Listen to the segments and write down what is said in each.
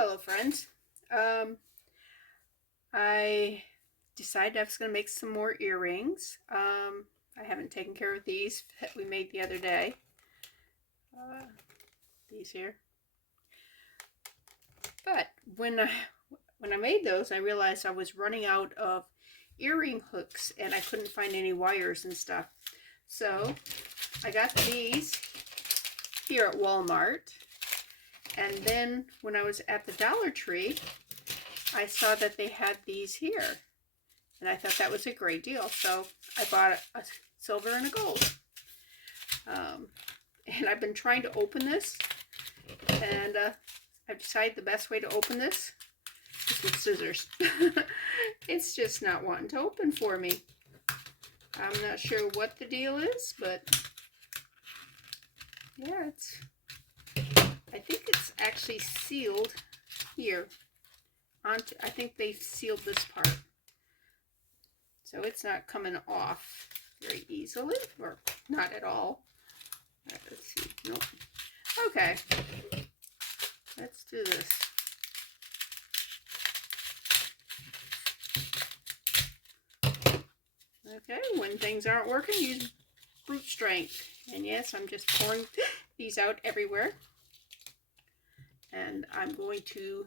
Hello friends. I decided I was going to make some more earrings. I haven't taken care of these that we made the other day. These here. But when I made those, I realized I was running out of earring hooks and I couldn't find any wires and stuff. So I got these here at Walmart. And then when I was at the Dollar Tree, I saw that they had these here. And I thought that was a great deal. So I bought a silver and a gold. And I've been trying to open this. And I've decided the best way to open this is with scissors. It's just not wanting to open for me. I'm not sure what the deal is, but yeah, I think it's actually sealed here. I think they sealed this part. So it's not coming off very easily, or not at all. Let's see. Nope. Okay. Let's do this. Okay, when things aren't working, use brute strength. And yes, I'm just pouring these out everywhere. And I'm going to,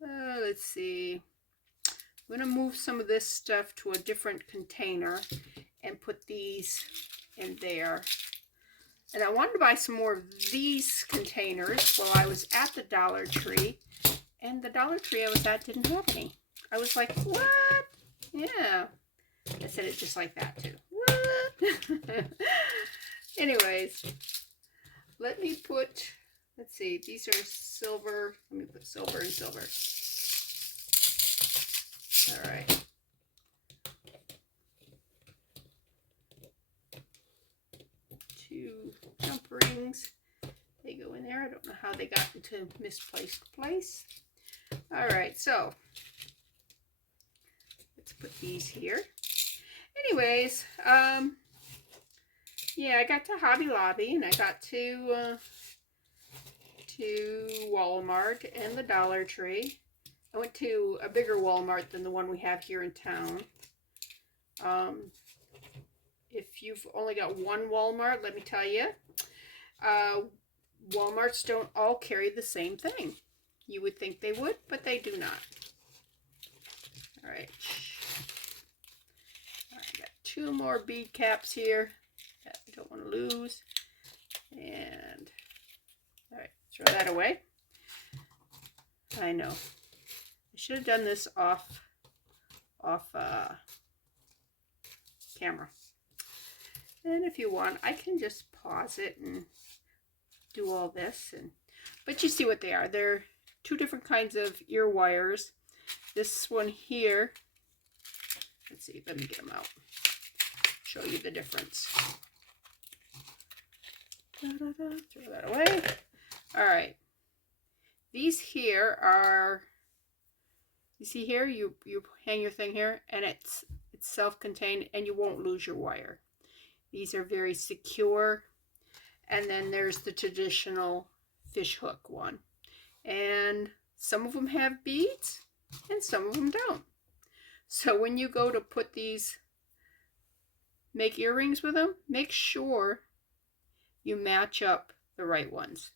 let's see. I'm going to move some of this stuff to a different container and put these in there. And I wanted to buy some more of these containers while I was at the Dollar Tree. And the Dollar Tree I was at didn't have any. I was like, what? Yeah. I said it just like that too. What? Anyways, let me put, let's see, these are silver. Let me put silver and silver. All right. Two jump rings. They go in there. I don't know how they got into misplaced place. All right, so let's put these here. Anyways, yeah, I got to Hobby Lobby and I got to Walmart and the Dollar Tree. I went to a bigger Walmart than the one we have here in town. If you've only got one Walmart, let me tell you, Walmarts don't all carry the same thing. You would think they would, but they do not. All right. I got two more bead caps here that I don't want to lose. And, all right, throw that away. I know. I should have done this off camera. And if you want, I can just pause it and do all this. But you see what they are. They're two different kinds of ear wires. This one here, let's see, let me get them out. Show you the difference. Throw that away. All right. These here are, you see here, you hang your thing here, and it's self-contained, and you won't lose your wire. These are very secure. And then there's the traditional fish hook one. And some of them have beads, and some of them don't. So when you go to put these, make earrings with them, make sure you match up the right ones,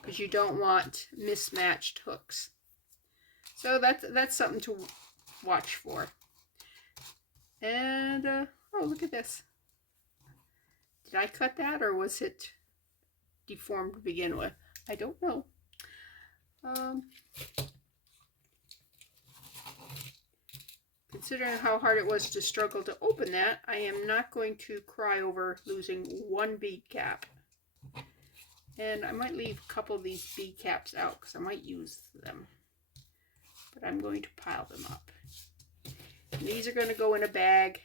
because you don't want mismatched hooks. So that's something to watch for. And oh, look at this. Did I cut that, or was it deformed to begin with? I don't know. Considering how hard it was to struggle to open that, I am not going to cry over losing one bead cap. And I might leave a couple of these bead caps out because I might use them. But I'm going to pile them up. And these are going to go in a bag.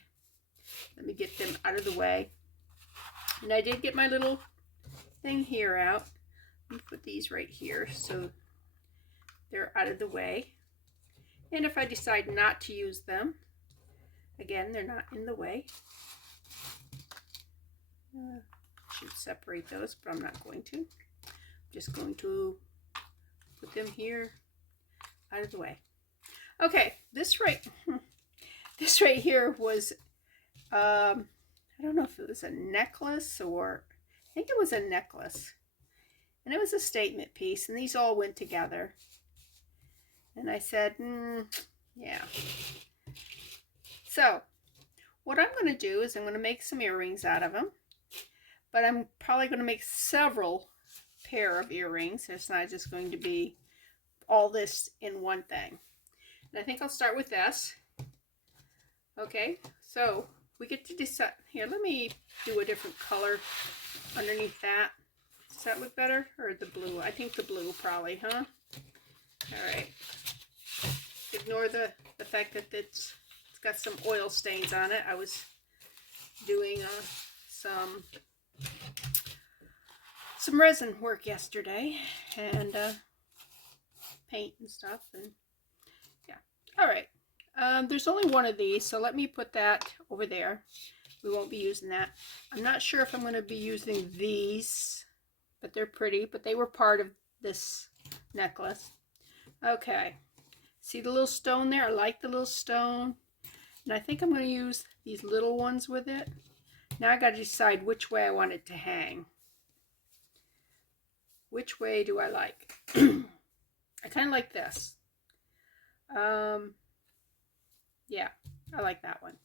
Let me get them out of the way. And I did get my little thing here out. Let me put these right here so they're out of the way. And if I decide not to use them, again, they're not in the way. Should separate those, but I'm not going to. I'm just going to put them here out of the way. Okay, this right here was, I don't know if it was a necklace or, I think it was a necklace. And it was a statement piece, and these all went together. And I said, yeah. So, what I'm going to do is I'm going to make some earrings out of them. But I'm probably going to make several pair of earrings. It's not just going to be all this in one thing. And I think I'll start with this. Okay, so we get to decide. Here, let me do a different color underneath that. Does that look better? Or the blue? I think the blue probably, huh? All right. Ignore the fact that it's got some oil stains on it. I was doing some resin work yesterday, and paint and stuff, and yeah. All right. There's only one of these, so let me put that over there. We won't be using that. I'm not sure if I'm going to be using these, but they're pretty, but they were part of this necklace. Okay. See the little stone there? I like the little stone. And I think I'm going to use these little ones with it. Now I got to decide which way I want it to hang. Which way do I like? I kind of like this. Yeah, I like that one.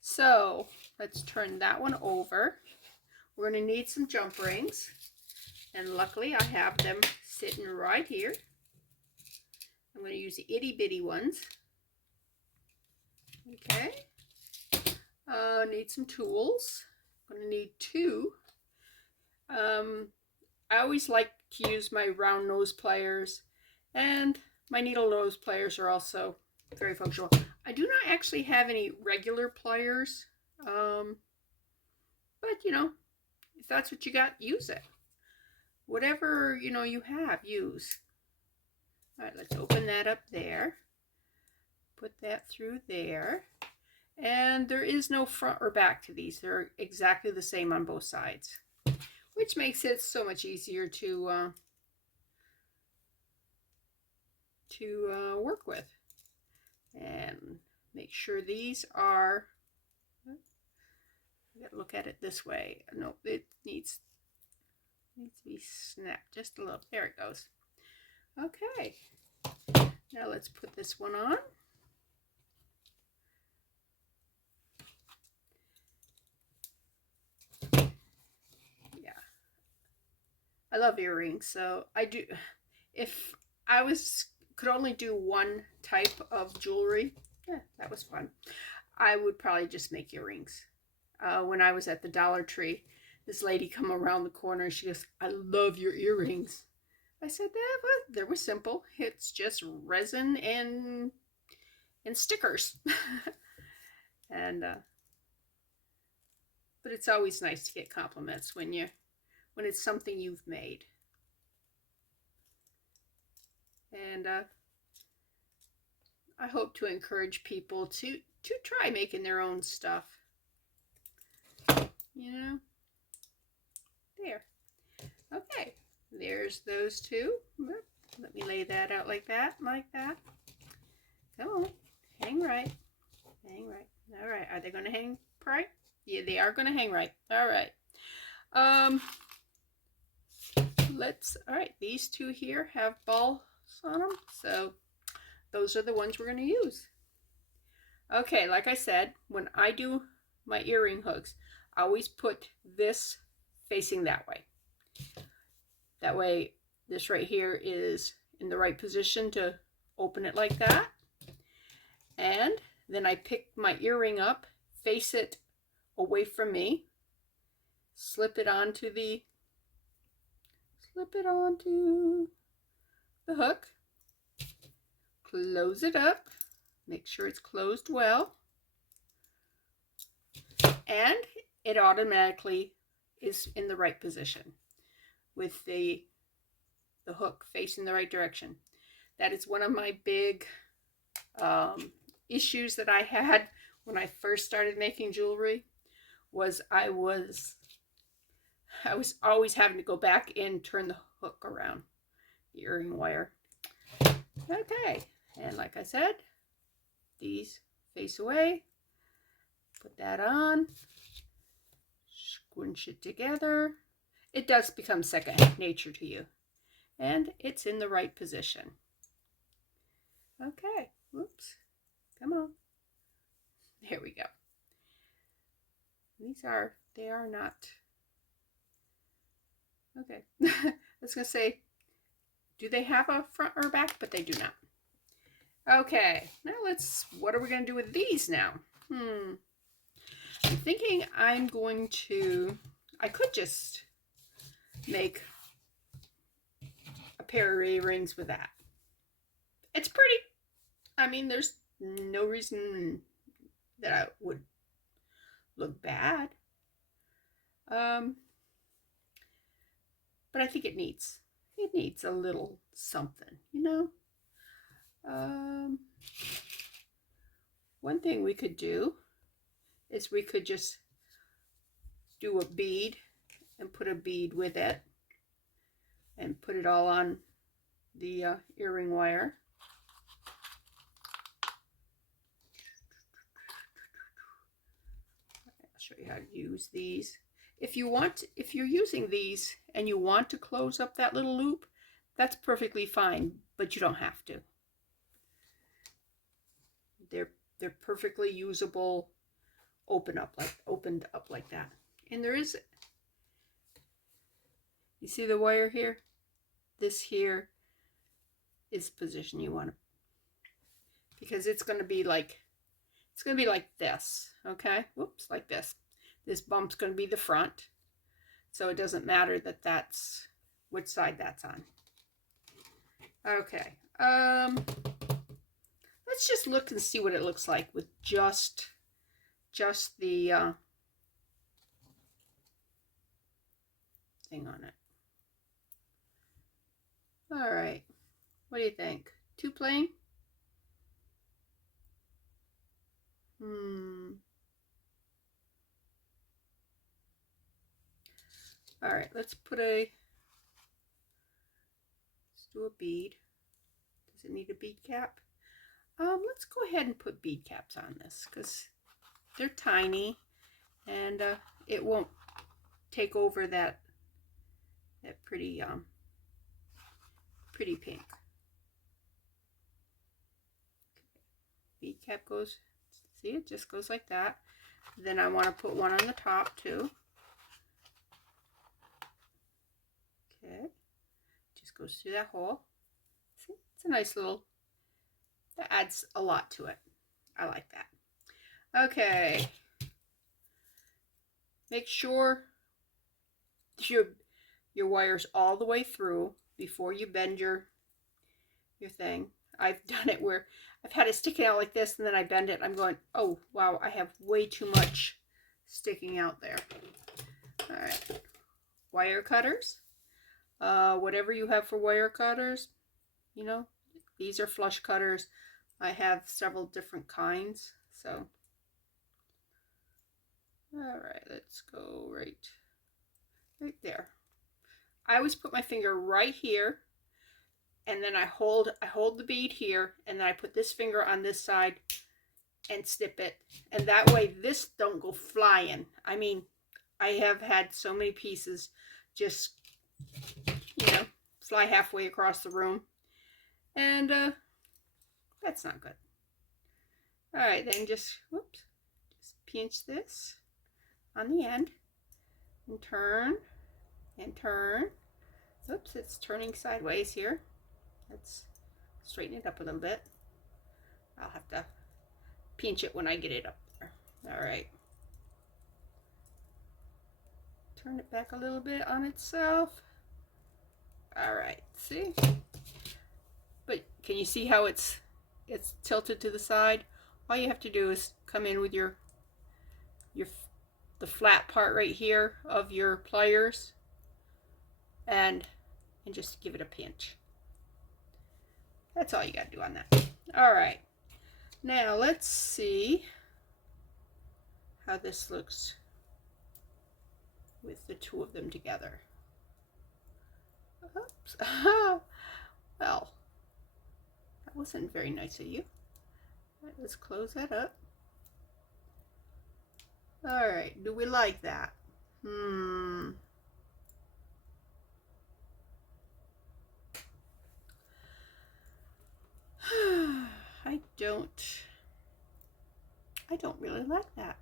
So let's turn that one over. We're going to need some jump rings. And luckily I have them sitting right here. I'm going to use the itty bitty ones. Okay. Need some tools. I'm going to need two. I always like to use my round nose pliers, and my needle nose pliers are also very functional. I do not actually have any regular pliers, but you know, if that's what you got, use it. Whatever you have, use. All right, let's open that up there. Put that through there. And there is no front or back to these. They're exactly the same on both sides, which makes it so much easier to work with. And make sure these are, I gotta look at it this way. No, it needs to be snapped just a little. There it goes. Okay, now let's put this one on. Yeah, I love earrings, so I do. If I could only do one type of jewelry, yeah, that was fun, I would probably just make earrings. When I was at the Dollar Tree, this lady come around the corner and she goes, "I love your earrings." I said, they were simple. It's just resin and stickers. And but it's always nice to get compliments when it's something you've made. And I hope to encourage people to try making their own stuff. There. Okay. There's those two. Let me lay that out like that, Come on. Hang right. Hang right. All right. Are they going to hang right? Yeah, they are going to hang right. All right. All right. These two here have balls on them. So those are the ones we're going to use. Okay. Like I said, when I do my earring hooks, I always put this facing that way. That way, this right here is in the right position to open it like that. And then I pick my earring up, face it away from me, slip it onto the hook, close it up, make sure it's closed well, and it automatically is in the right position with the hook facing the right direction. That is one of my big issues that I had when I first started making jewelry. Was I was always having to go back and turn the hook around. the earring wire. Okay, and like I said, these face away. Put that on. Squinch it together. It does become second nature to you. And it's in the right position. Okay, whoops. Come on. There we go. They are not. Okay. I was going to say, do they have a front or back? But they do not. Okay, now what are we going to do with these now? I'm thinking I'm going to, I could just make a pair of earrings with that. It's pretty. I mean, there's no reason that I would look bad. But I think it needs a little something, you know? One thing we could do is we could just do a bead and put a bead with it and put it all on the earring wire. I'll show you how to use these. If you're using these and you want to close up that little loop, that's perfectly fine, but you don't have to. They're perfectly usable, opened up like that. And there is, you see the wire here? This here is the position you want to, because it's going to be like this, okay? Whoops, like this. This bump's going to be the front, so it doesn't matter that that's which side that's on. Okay, let's just look and see what it looks like with just the thing on it. All right, what do you think? Too plain? All right, let's do a bead. Does it need a bead cap? Let's go ahead and put bead caps on this because they're tiny and it won't take over that pretty pretty pink. Bead cap goes, see, it just goes like that. Then I want to put one on the top too. Okay, just goes through that hole. See, it's a nice little, that adds a lot to it. I like that. Okay, make sure your wire's all the way through before you bend your thing. I've done it where I've had it sticking out like this and then I bend it. I'm going, oh wow, I have way too much sticking out there. All right, wire cutters. Whatever you have for wire cutters, you know, these are flush cutters. I have several different kinds, so. All right, let's go right there. I always put my finger right here, and then I hold the bead here, and then I put this finger on this side and snip it, and that way this don't go flying. I mean, I have had so many pieces just, you know, fly halfway across the room, and that's not good. All right, then just pinch this on the end and turn and turn. Oops, it's turning sideways here. Let's straighten it up a little bit. I'll have to pinch it when I get it up there. All right. Turn it back a little bit on itself. All right, see? But can you see how it's tilted to the side? All you have to do is come in with the flat part right here of your pliers and just give it a pinch. That's all you got to do on that. All right, now let's see how this looks with the two of them together. Oops. Well, that wasn't very nice of you. All right, let's close that up. All right, do we like that? I don't really like that.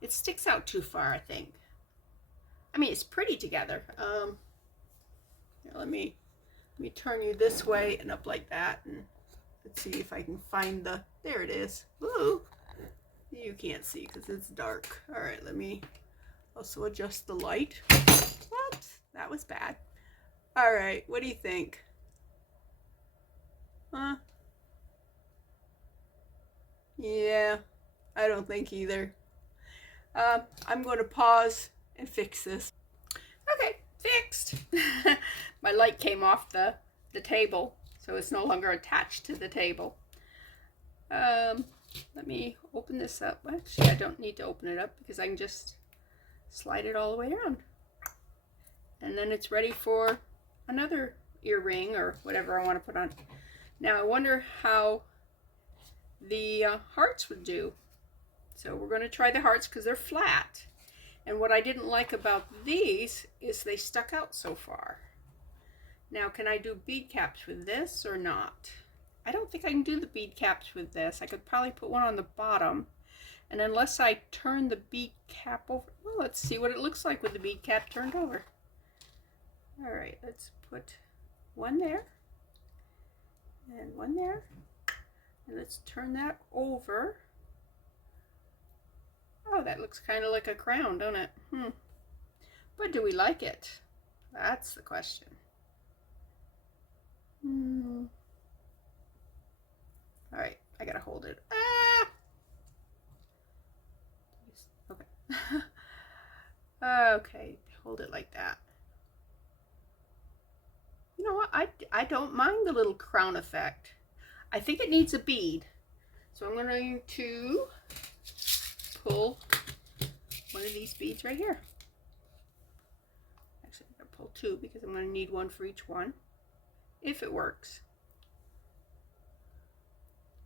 It sticks out too far, I think. I mean, it's pretty together. Here, let me turn you this way and up like that, and let's see if I can find the. There it is. Ooh, you can't see because it's dark. All right, let me also adjust the light. Whoops, that was bad. All right, what do you think? Huh? Yeah, I don't think either. I'm going to pause and fix this. Okay, fixed. My light came off the table, so it's no longer attached to the table. Let me open this up. Actually, I don't need to open it up because I can just slide it all the way around. And then it's ready for another earring or whatever I want to put on. Now I wonder how the hearts would do. So we're going to try the hearts because they're flat. And what I didn't like about these is they stuck out so far. Now, can I do bead caps with this or not? I don't think I can do the bead caps with this. I could probably put one on the bottom. And unless I turn the bead cap over, well, let's see what it looks like with the bead cap turned over. All right, let's put one there and one there. And let's turn that over. Oh, that looks kind of like a crown, don't it? But do we like it? That's the question. All right, I gotta hold it. Okay. Okay, hold it like that. You know what? I don't mind the little crown effect. I think it needs a bead. So I'm going to pull one of these beads right here. Actually, I'm going to pull two because I'm going to need one for each one, if it works.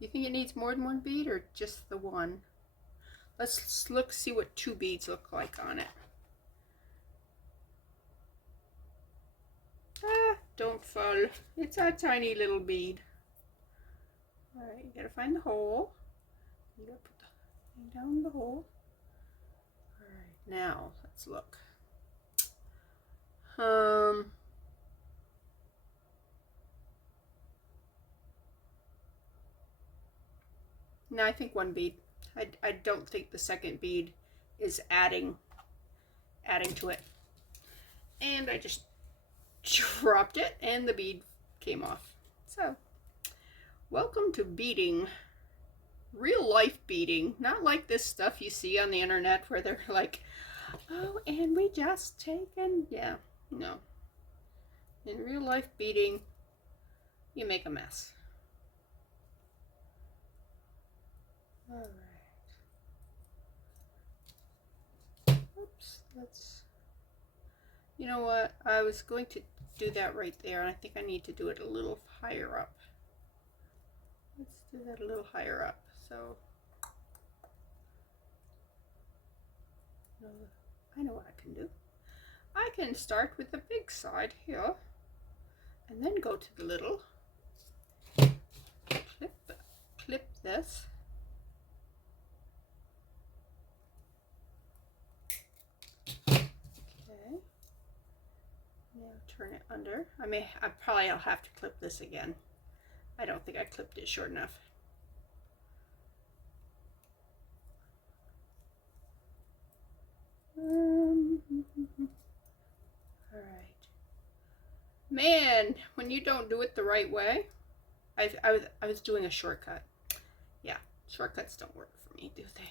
You think it needs more than one bead or just the one? Let's see what two beads look like on it. Don't fall. It's a tiny little bead. All right, you gotta find the hole. You gotta put the thing down the hole. All right, now let's look. No, I think one bead. I don't think the second bead is adding to it. And I just dropped it and the bead came off. So, welcome to beading. Real life beading, not like this stuff you see on the internet where they're like, oh, and we just take and yeah, no. In real life beading, you make a mess. All right. Oops, you know what? I was going to do that right there, and I think I need to do it a little higher up. Let's do that a little higher up. So, I know what I can do. I can start with the big side here, and then go to the little. Clip this. Okay. Now turn it under. I'll have to clip this again. I don't think I clipped it short enough. All right. Man, when you don't do it the right way, I was doing a shortcut. Yeah, shortcuts don't work for me, do they?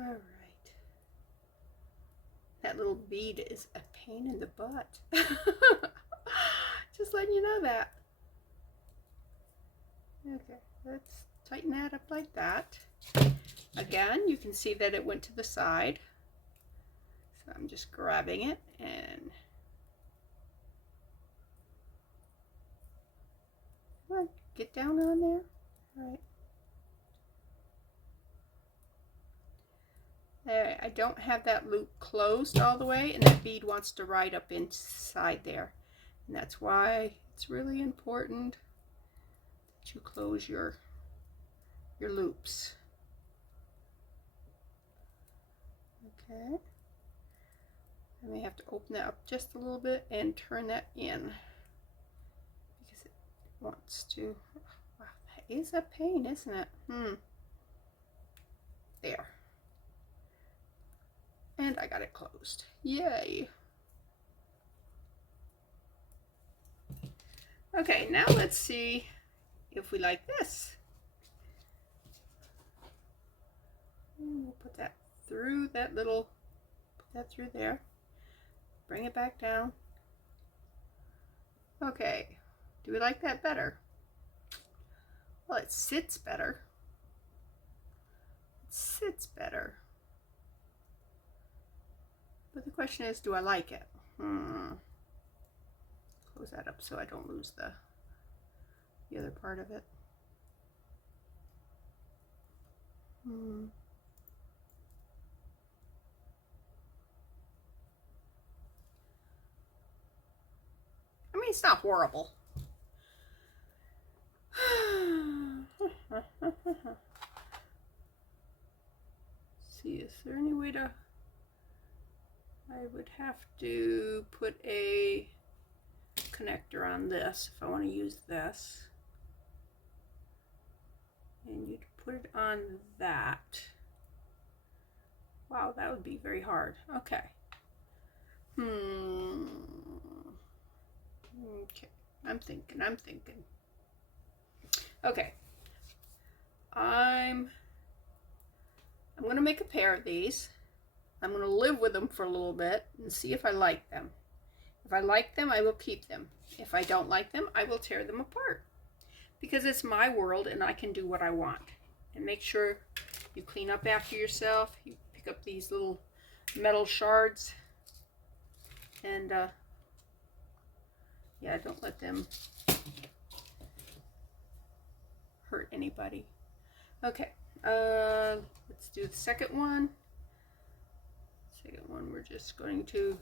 All right. That little bead is a pain in the butt. Just letting you know that. Okay, let's tighten that up like that. Again, you can see that it went to the side. So I'm just grabbing it and come on, get down on there. All right. There, I don't have that loop closed all the way, and that bead wants to ride up inside there. And that's why it's really important that you close your loops. Okay. I may have to open that up just a little bit and turn that in because it wants to. Wow, that is a pain, isn't it? There. And I got it closed. Yay. Okay, now let's see if we like this. And we'll put that through that little, put that through there. Bring it back down. Okay, do we like that better? Well, it sits better. It sits better. But the question is, do I like it? Close that up so I don't lose the other part of it. I mean, it's not horrible. See, is there any way to... I would have to put a connector on this if I want to use this. And you'd put it on that. Wow, that would be very hard. Okay. Okay, I'm thinking. Okay. I'm gonna make a pair of these. I'm gonna live with them for a little bit and see if I like them. If I like them, I will keep them. If I don't like them, I will tear them apart. Because it's my world and I can do what I want. And make sure you clean up after yourself. You pick up these little metal shards. And yeah, don't let them hurt anybody. Okay, let's do the second one. Second one, we're just going to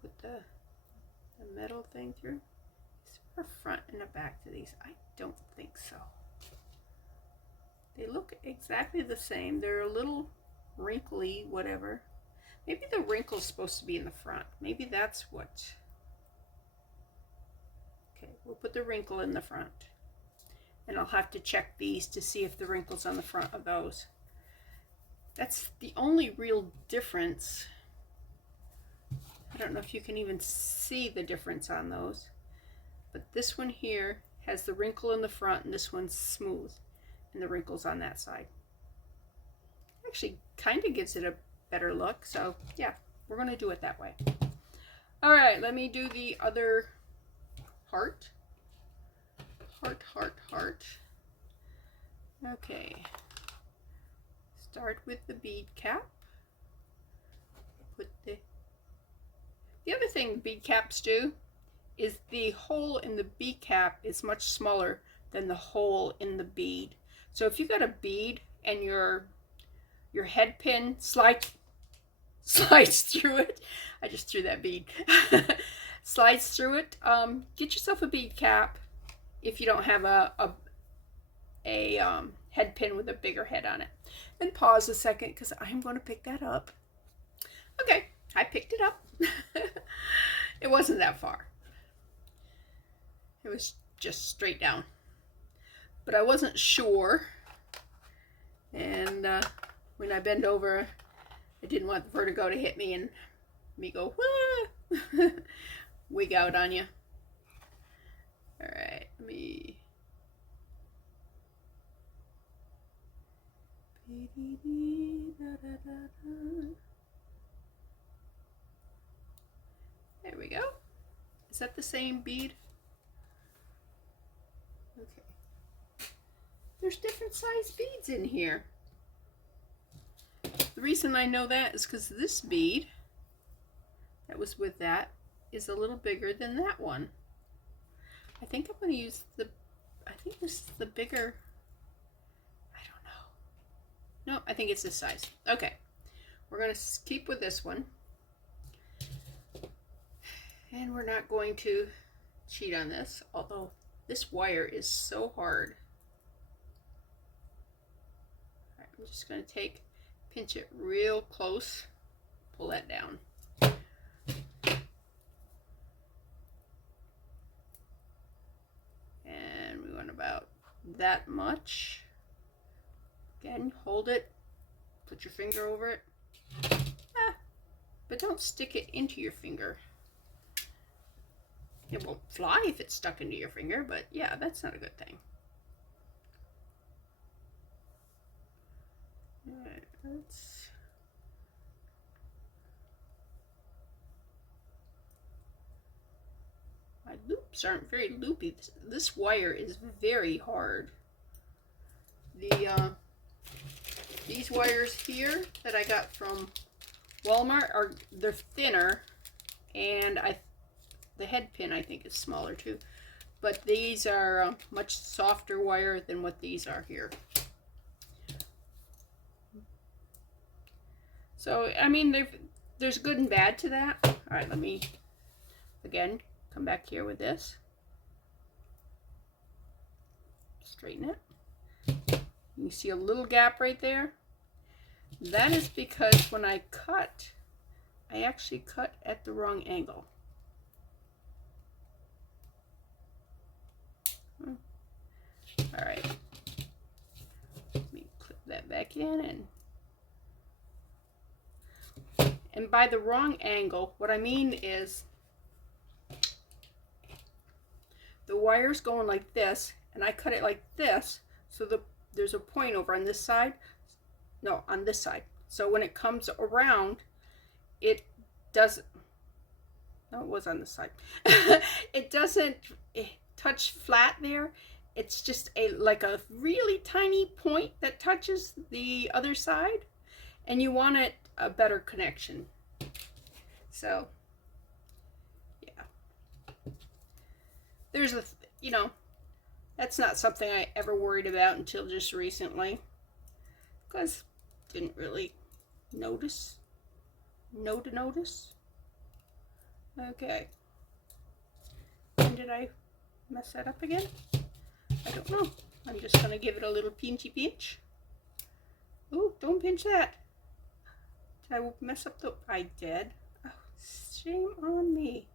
put the metal thing through. Is there a front and a back to these? I don't think so. They look exactly the same. They're a little wrinkly, whatever. Maybe the wrinkle's supposed to be in the front. Maybe that's what. Okay, we'll put the wrinkle in the front. And I'll have to check these to see if the wrinkle's on the front of those. That's the only real difference. I don't know if you can even see the difference on those. But this one here has the wrinkle in the front and this one's smooth. And the wrinkle's on that side. Actually, kind of gives it a better look. So yeah, we're going to do it that way. All right, let me do the other heart. Heart. Okay. Start with the bead cap. Put the other thing bead caps do is the hole in the bead cap is much smaller than the hole in the bead. So if you got a bead and your head pin slides through it, I just threw that bead, slides through it, get yourself a bead cap if you don't have a head pin with a bigger head on it. And pause a second because I'm going to pick that up. Okay, I picked it up. It wasn't that far. It was just straight down. But I wasn't sure. And when I bend over, I didn't want the vertigo to hit me and me go, wah! Wig out on you. All right, let me... There we go. Is that the same bead? Okay. there's different size beads in here. The reason I know that is because this bead that was with that is a little bigger than that one. I think I'm going to use I think this is the bigger, I don't know. No, I think it's this size. Okay, we're going to keep with this one. And we're not going to cheat on this, although this wire is so hard. All right, I'm just going to pinch it real close, pull that down. And we want about that much. Again, hold it, put your finger over it. But don't stick it into your finger. It won't fly if it's stuck into your finger, but yeah, that's not a good thing. All right, my loops aren't very loopy. This wire is very hard. These wires here that I got from Walmart they're thinner, and the head pin I think is smaller too, but these are much softer wire than what these are here. So I mean, there's good and bad to that. All right, let me again come back here with this, straighten it. You see a little gap right there. That is because when I cut, I actually cut at the wrong angle. All right, let me clip that back in, and by the wrong angle, what I mean is the wire's going like this, and I cut it like this, so there's a point over on this side. No, on this side. So when it comes around, it doesn't, no, it was on this side. It doesn't touch flat there. It's just like a really tiny point that touches the other side, and you want it a better connection. So, yeah. There's that's not something I ever worried about until just recently, because didn't really notice. Okay. And did I mess that up again? I don't know. I'm just going to give it a little pinchy pinch. Ooh, don't pinch that. Did I mess up I did. Oh, shame on me.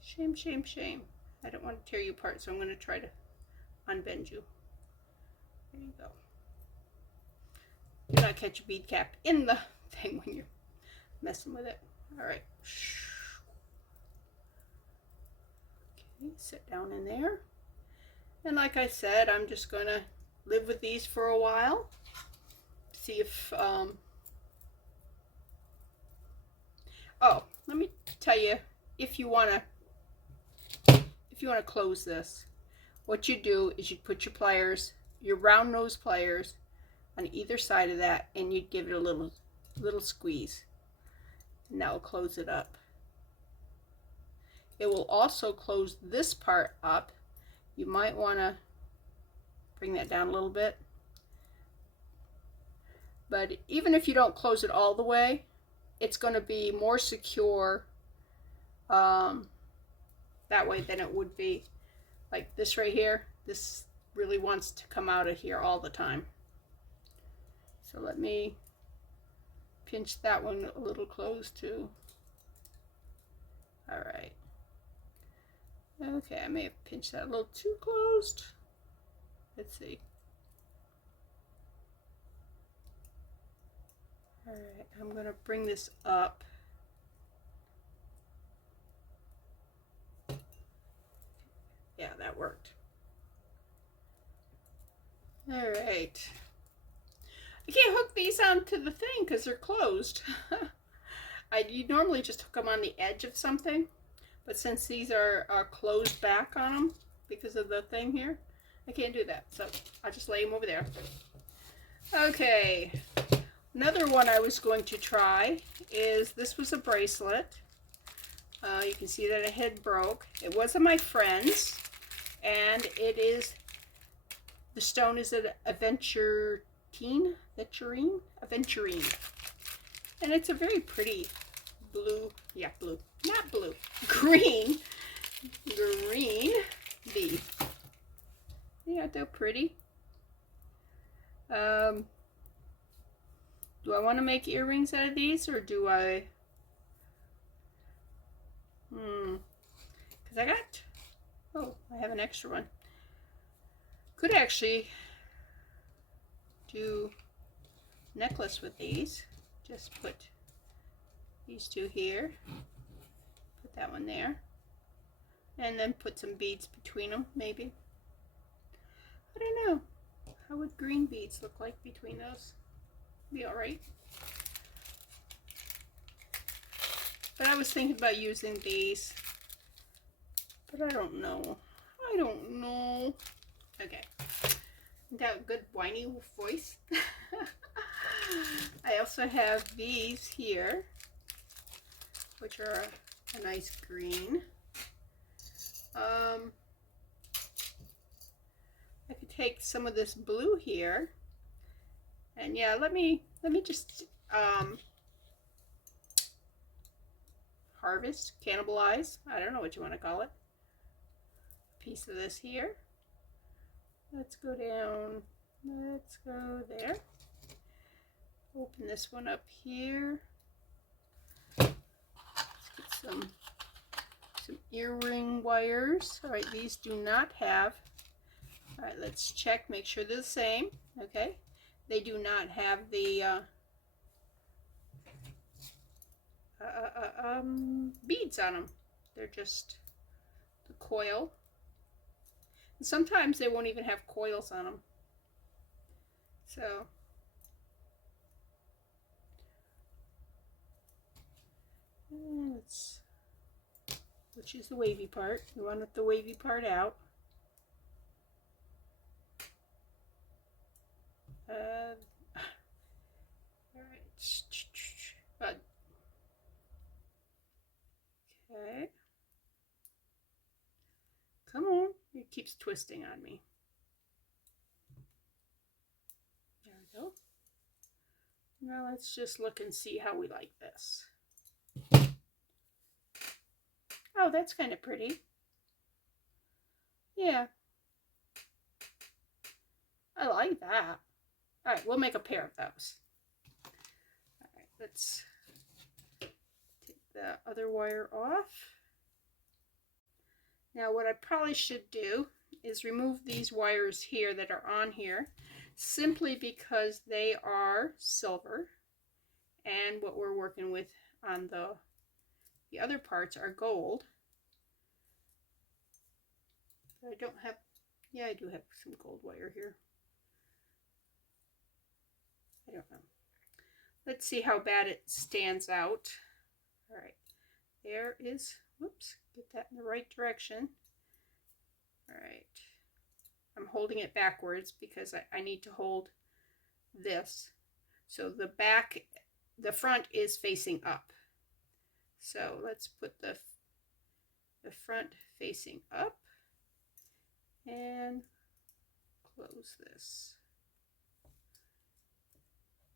Shame, shame, shame. I don't want to tear you apart, so I'm going to try to unbend you. There you go. Do not catch a bead cap in the thing when you're messing with it. All right. Okay, sit down in there. And like I said, I'm just going to live with these for a while. See if, oh, let me tell you, if you want to close this, what you do is you put your pliers, your round nose pliers, on either side of that, and you'd give it a little squeeze, and that will close it up. It will also close this part up. You might want to bring that down a little bit, but even if you don't close it all the way, it's going to be more secure that way than it would be like this right here. This really wants to come out of here all the time. So let me pinch that one a little close too. All right. Okay, I may have pinched that a little too closed. Let's see. All right, I'm going to bring this up. Yeah, that worked. All right. I can't hook these onto the thing because they're closed. You normally just hook them on the edge of something, but since these are closed back on them because of the thing here, I can't do that, so I'll just lay them over there. Okay, another one I was going to try is, this was a bracelet. You can see that it had broke. It wasn't my friend's, and it is, the stone is an aventurine, and it's a very pretty blue, not blue, green bead. Yeah, they're pretty. Do I want to make earrings out of these, or do I? Because I got, oh, I have an extra one. Could actually do necklace with these. Just put these two here, put that one there, and then put some beads between them, maybe. I don't know. How would green beads look like between those? Be alright. But I was thinking about using these, but I don't know. Okay. Got a good whiny voice. I also have these here, which are a nice green. I could take some of this blue here, and yeah, let me just harvest, cannibalize, I don't know what you want to call it, piece of this here. Let's go down, let's go there. Open this one up here. Let's get some earring wires. All right, these do not have, all right, let's check, make sure they're the same. Okay, they do not have the beads on them. They're just the coil. And sometimes they won't even have coils on them. So let's choose the wavy part. We want the wavy part out. All right. Okay. Come on. It keeps twisting on me. There we go. Now let's just look and see how we like this. Oh, that's kind of pretty. Yeah. I like that. All right, we'll make a pair of those. All right, let's take the other wire off. Now what I probably should do is remove these wires here that are on here, simply because they are silver, and what we're working with on the other parts are gold. But I don't have, yeah, I do have some gold wire here. I don't know. Let's see how bad it stands out. All right, there is, whoops, get that in the right direction. All right, I'm holding it backwards because I need to hold this. So the back, the front is facing up. So let's put the front facing up and close this.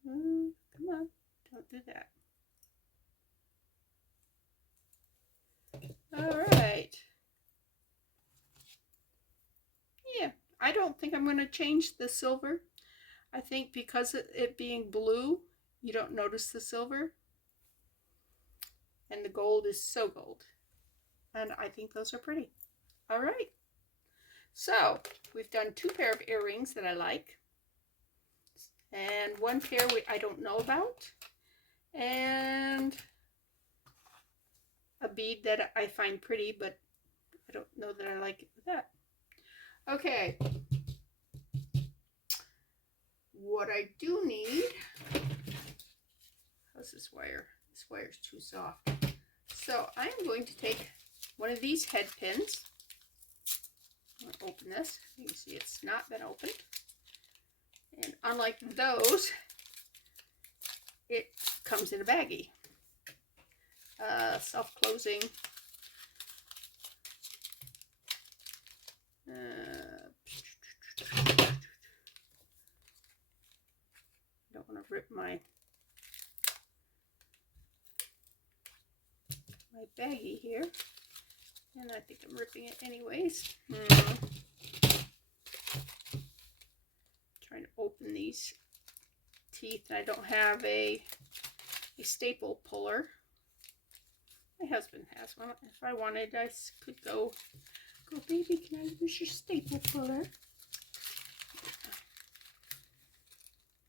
Come on, don't do that. All right. Yeah, I don't think I'm going to change the silver. I think because it being blue, you don't notice the silver. And the gold is so gold. And I think those are pretty. All right. So we've done 2 pair of earrings that I like. And 1 pair I don't know about. And a bead that I find pretty, but I don't know that I like it with that. Okay. What I do need, how's this wire? This wire's too soft. So I'm going to take one of these head pins. I'm going to open this. You can see it's not been opened. And unlike those, it comes in a baggie. Self-closing. Don't want to rip my baggie here. And I think I'm ripping it anyways. Trying to open these teeth. I don't have a staple puller. My husband has one. If I wanted, I could go, baby, can I use your staple puller?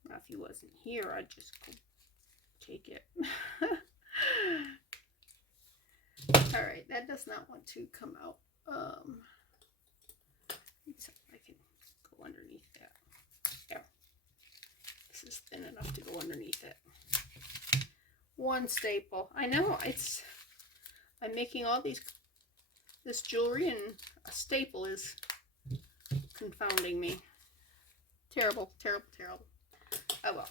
Now, if he wasn't here, I'd just go take it. All right, that does not want to come out. I can go underneath that. There. This is thin enough to go underneath it. One staple. I know I'm making all this jewelry, and a staple is confounding me. Terrible, terrible, terrible. Oh well.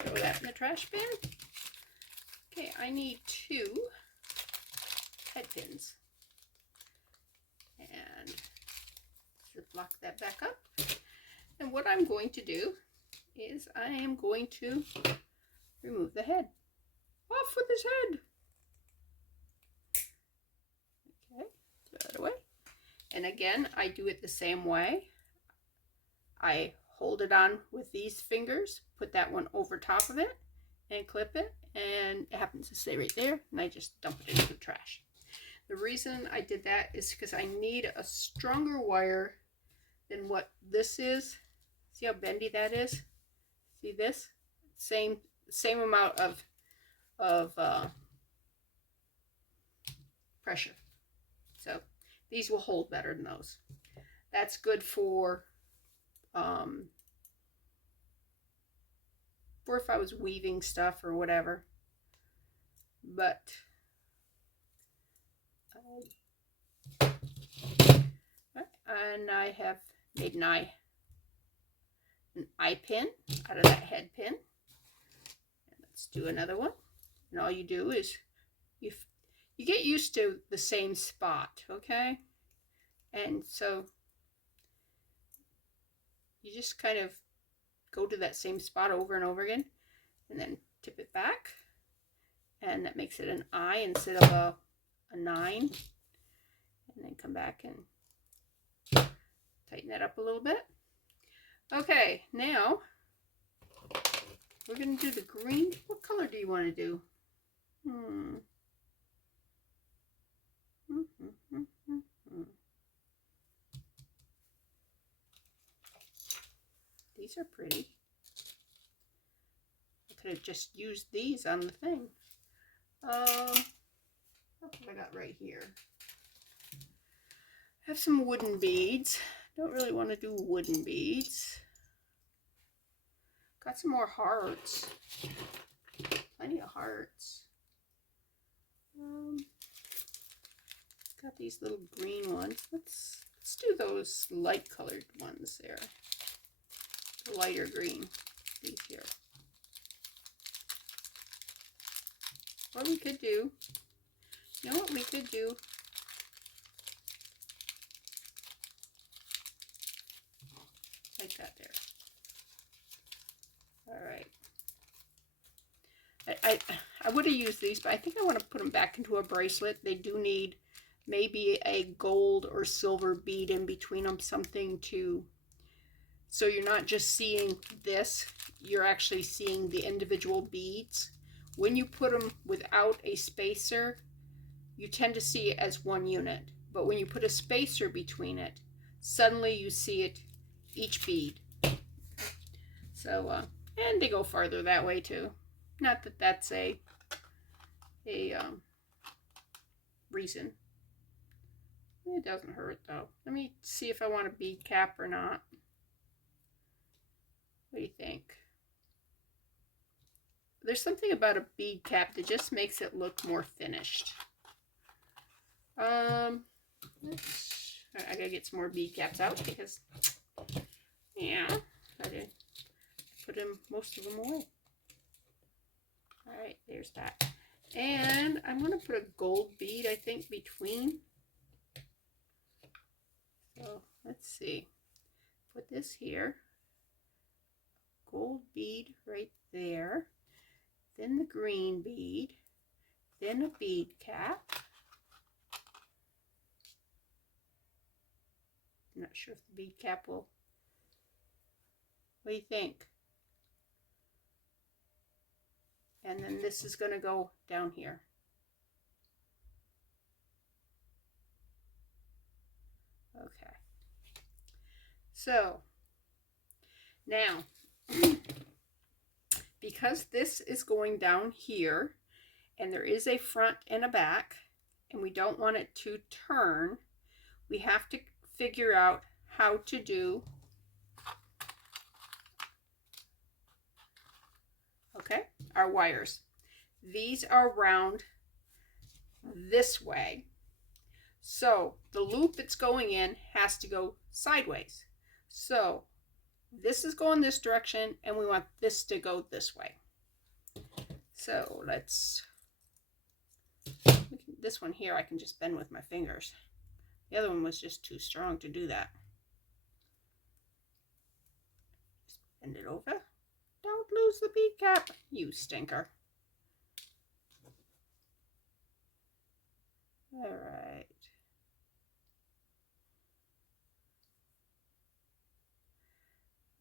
Throw that in the trash bin. Okay, I need 2 head pins. And ziplock that back up. And what I'm going to do is I am going to remove the head. Off with his head. Okay, throw that away. And again, I do it the same way. I hold it on with these fingers, put that one over top of it, and clip it, and it happens to stay right there, and I just dump it into the trash. The reason I did that is because I need a stronger wire than what this is. See how bendy that is? See this? Same amount of pressure. So these will hold better than those. That's good for if I was weaving stuff or whatever. But and I have made an eye pin out of that head pin. And let's do another one. And all you do is you get used to the same spot, okay? And so you just kind of go to that same spot over and over again, and then tip it back, and that makes it an I instead of a 9. And then come back and tighten that up a little bit. Okay, now we're going to do the green. What color do you want to do? These are pretty. I could have just used these on the thing. What have I got right here? I have some wooden beads. Don't really want to do wooden beads. Got some more hearts. Plenty of hearts. Got these little green ones. Let's do those light colored ones there. The lighter green. These here. What we could do, you know what we could do? Like that there. All right. I would have used these, but I think I want to put them back into a bracelet. They do need maybe a gold or silver bead in between them, something to, so you're not just seeing this, you're actually seeing the individual beads. When you put them without a spacer, you tend to see it as one unit. But when you put a spacer between it, suddenly you see it, each bead. So, and they go farther that way too. Not that that's a reason. It doesn't hurt though. Let me see if I want a bead cap or not. What do you think? There's something about a bead cap that just makes it look more finished. I I gotta get some more bead caps out because, yeah, I did put most of them away. All right, there's that. And I'm gonna put a gold bead, I think, between. So let's see. Put this here. Gold bead right there. Then the green bead. Then a bead cap. I'm not sure if the bead cap will. What do you think? And then this is going to go down here. Okay. So now, because this is going down here, and there is a front and a back, and we don't want it to turn, we have to figure out how to do, okay, our wires. These are round this way. So the loop that's going in has to go sideways. So this is going this direction, and we want this to go this way. So let's, this one here I can just bend with my fingers. The other one was just too strong to do that. Just bend it over. Don't lose the bead cap, you stinker. All right.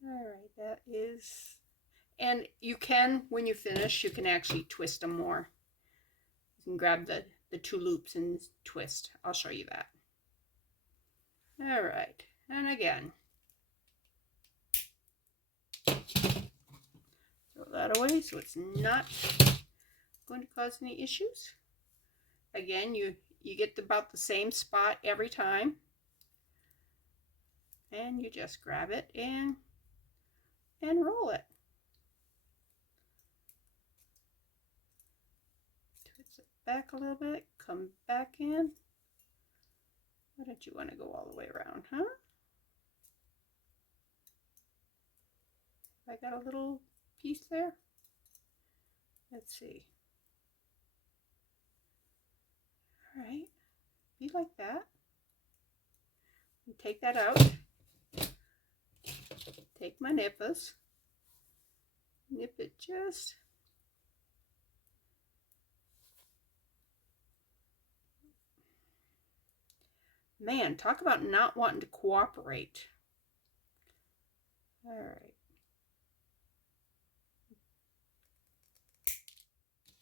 All right, that is, and you can, when you finish, you can actually twist them more. You can grab the two loops and twist. I'll show you that. All right, and again. Throw that away so it's not going to cause any issues. Again, you get about the same spot every time. And you just grab it and roll it. Twist it back a little bit, come back in. Why don't you want to go all the way around, huh? I got a little piece there. Let's see. All right, be like that. And take that out. Take my nippers. Nip it just. Man, talk about not wanting to cooperate. All right.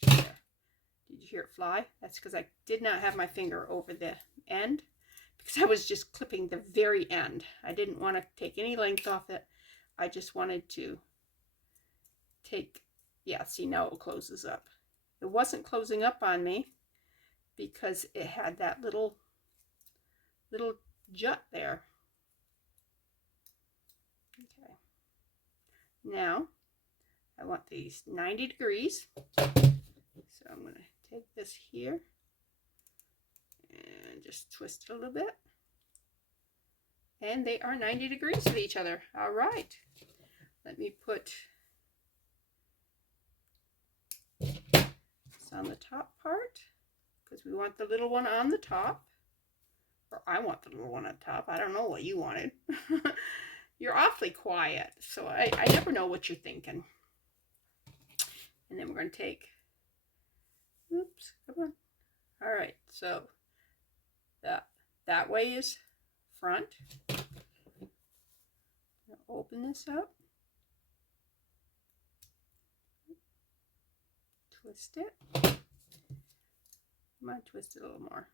There. Did you hear it fly? That's because I did not have my finger over the end, because I was just clipping the very end. I didn't want to take any length off it. I just wanted to take, yeah, see, now it closes up. It wasn't closing up on me because it had that little jut there. Okay. Now, I want these 90 degrees. So I'm going to take this here and just twist it a little bit. And they are 90 degrees to each other. All right. Let me put this on the top part, because we want the little one on the top. Or I want the little one on top. I don't know what you wanted. You're awfully quiet, so I never know what you're thinking. And then we're going to take, oops, come on. All right, so that way is front. Open this up. Twist it. I might twist it a little more.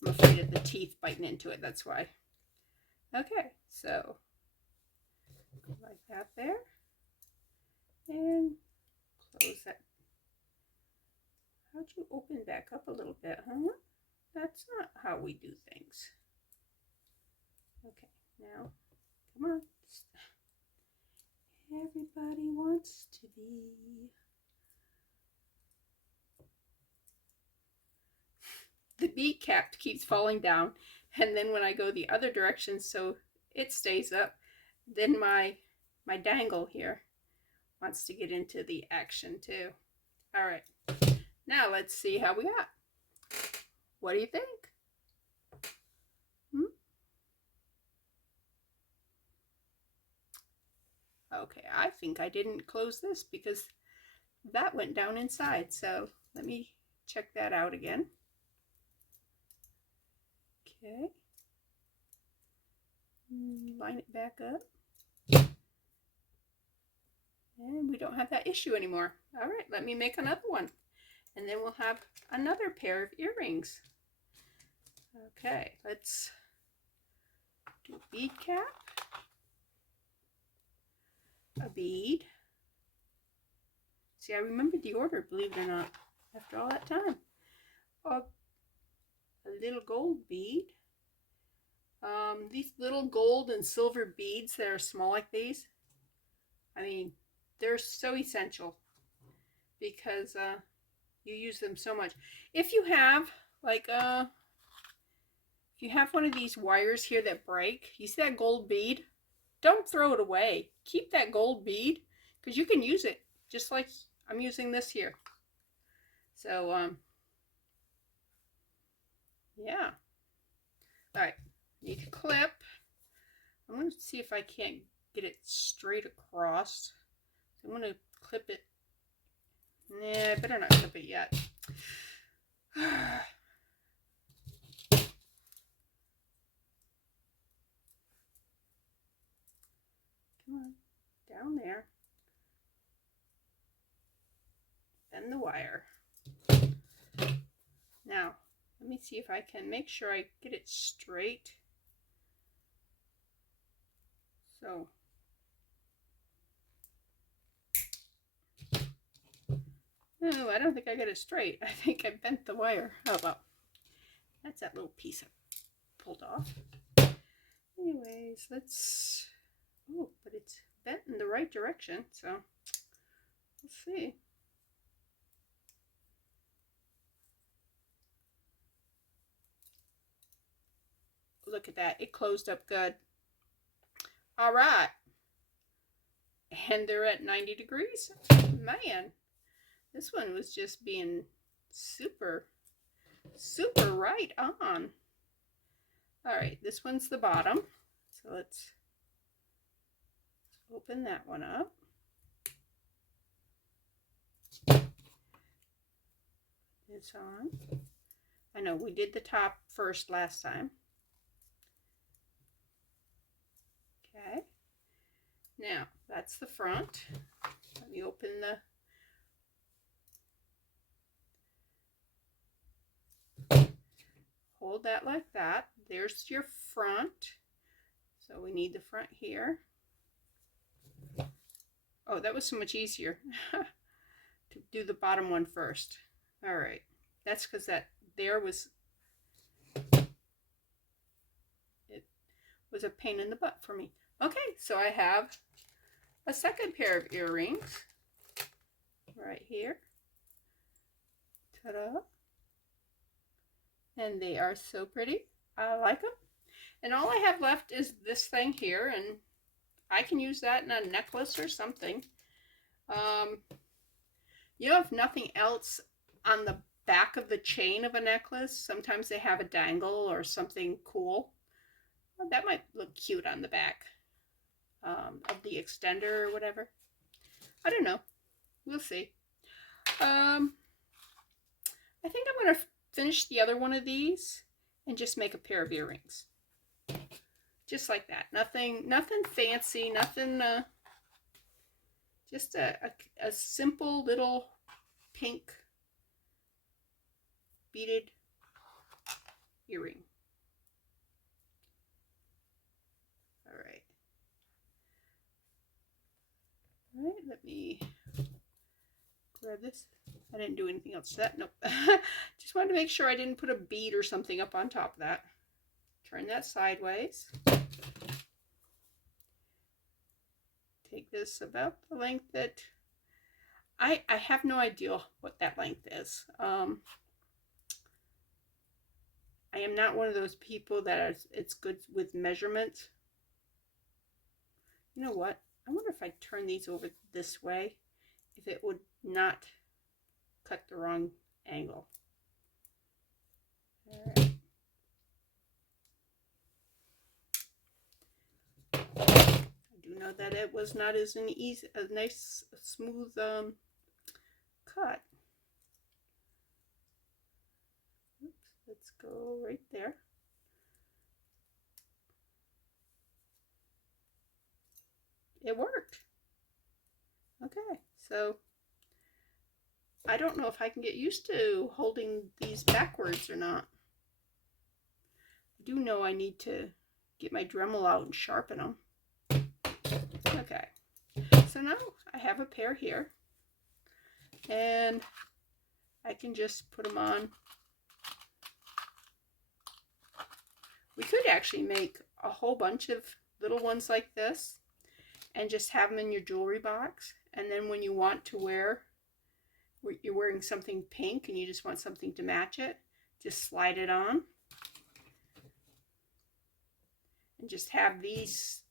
I'm afraid of the teeth biting into it, that's why. Okay, so like that there. And close that. How'd you open back up a little bit, huh? That's not how we do things. Okay, now, come on. Everybody wants to be. The bead cap keeps falling down, And then when I go the other direction so it stays up, then my dangle here wants to get into the action too. All right, now let's see how we got. What do you think? Okay, I think I didn't close this because that went down inside. So let me check that out again. Okay. Line it back up. And we don't have that issue anymore. All right, let me make another one. And then we'll have another pair of earrings. Okay, let's do a bead cap, a bead. See, I remembered the order, believe it or not, after all that time. A little gold bead. These little gold and silver beads that are small like these, I mean, they're so essential because you use them so much. If you have like if you have one of these wires here that break, you see that gold bead? Don't throw it away. Keep that gold bead because you can use it just like I'm using this here. So yeah. All right, need a clip. I'm going to see if I can't get it straight across. I'm going to clip it. Nah, I better not clip it yet. Come on, down there. Bend the wire. Now, let me see if I can make sure I get it straight. So, no, I don't think I got it straight. I think I bent the wire. Oh, well, that's that little piece I pulled off. Anyways, let's, oh, but it's bent in the right direction, so let's see. Look at that, it closed up good. All right, and they're at 90 degrees. Man, this one was just being super right on. All right, this one's the bottom, so let's open that one up. It's on. I know we did the top first last time. Okay, now that's the front. Let me open the, hold that like that. There's your front. So we need the front here. Oh, that was so much easier to do the bottom one first. All right, that's because that there was, it was a pain in the butt for me. Okay, so I have a second pair of earrings right here. Ta-da. And they are so pretty. I like them. And all I have left is this thing here, and I can use that in a necklace or something. You know, if nothing else, on the back of the chain of a necklace, sometimes they have a dangle or something cool. Well, that might look cute on the back of the extender or whatever. I don't know. We'll see. I think I'm going to finish the other one of these and just make a pair of earrings. Just like that. Nothing fancy, nothing, just a simple little pink beaded earring. All right. All right, let me grab this. I didn't do anything else to that. Nope. Just wanted to make sure I didn't put a bead or something up on top of that. Turn that sideways. Take this about the length that I have no idea what that length is. I am not one of those people that it's good with measurements. You know what? I wonder if I turn these over this way, if it would not cut the wrong angle. All right. I do know that it was not as an easy, a nice, smooth cut. Oops, let's go right there. It worked. Okay, so I don't know if I can get used to holding these backwards or not. I do know I need to get my Dremel out and sharpen them. Okay, so now I have a pair here, and I can just put them on. We could actually make a whole bunch of little ones like this and just have them in your jewelry box, and then when you want to wear, you're wearing something pink and you just want something to match it, just slide it on and just have these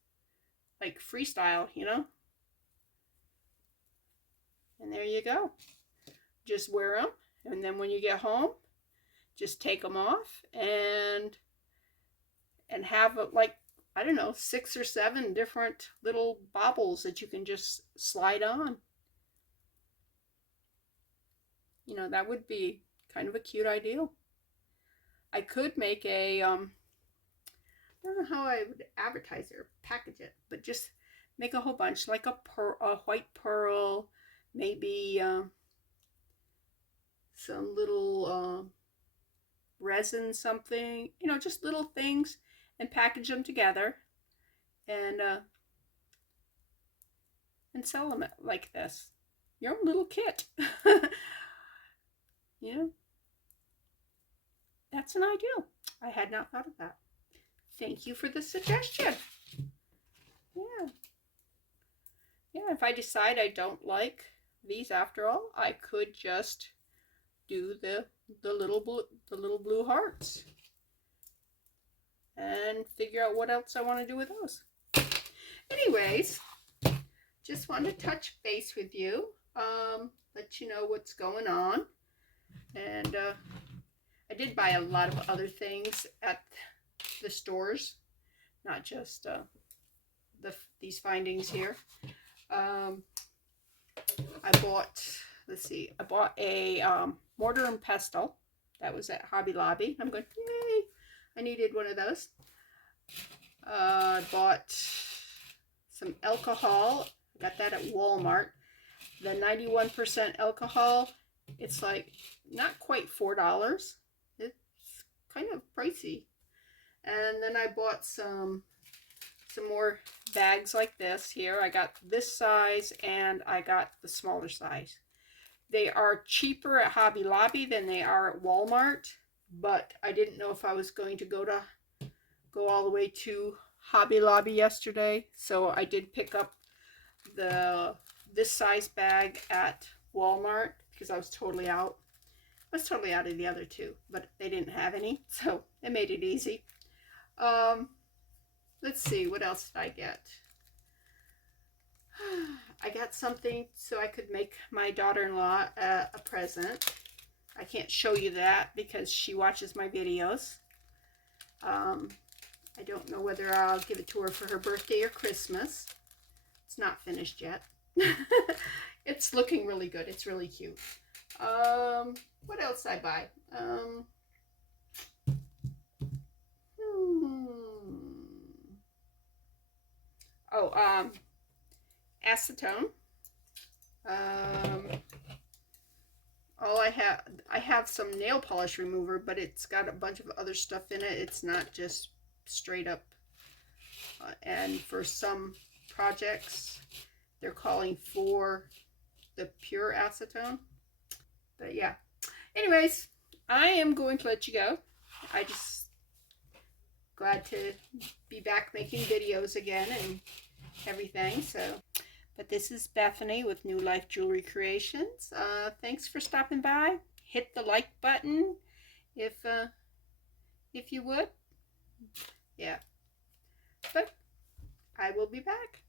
like freestyle, you know, and there you go. Just wear them, and then when you get home, just take them off and have like, I don't know, 6 or 7 different little baubles that you can just slide on. You know, that would be kind of a cute idea. I could make a, I don't know how I would advertise it or package it, but just make a whole bunch, like a white pearl, maybe some little resin something, you know, just little things, and package them together and sell them like this. Your own little kit. You know, that's an idea. I had not thought of that. Thank you for the suggestion. Yeah. Yeah, if I decide I don't like these after all, I could just do the little blue hearts and figure out what else I want to do with those. Anyways, just wanted to touch base with you, let you know what's going on. And I did buy a lot of other things at the stores, not just these findings here. I bought, let's see, I bought a mortar and pestle. That was at Hobby Lobby. I'm going, yay! I needed one of those. I bought some alcohol. I got that at Walmart. The 91% alcohol. It's like not quite $4. It's kind of pricey. And then I bought some more bags like this here. I got this size and I got the smaller size. They are cheaper at Hobby Lobby than they are at Walmart, but I didn't know if I was going to go all the way to Hobby Lobby yesterday, so I did pick up this size bag at Walmart because I was totally out. I was totally out of the other two, but they didn't have any, so it made it easy. Let's see, what else did I get? I got something so I could make my daughter-in-law a present. I can't show you that because she watches my videos. I don't know whether I'll give it to her for her birthday or Christmas. It's not finished yet. It's looking really good. It's really cute. What else did I buy? Acetone. I have some nail polish remover, but it's got a bunch of other stuff in it. It's not just straight up. And for some projects, they're calling for the pure acetone. But yeah. Anyways, I am going to let you go. I just glad to be back making videos again and everything. So, but this is Bethany with New Life Jewelry Creations. Thanks for stopping by. Hit the like button if if you would. Yeah. But I will be back.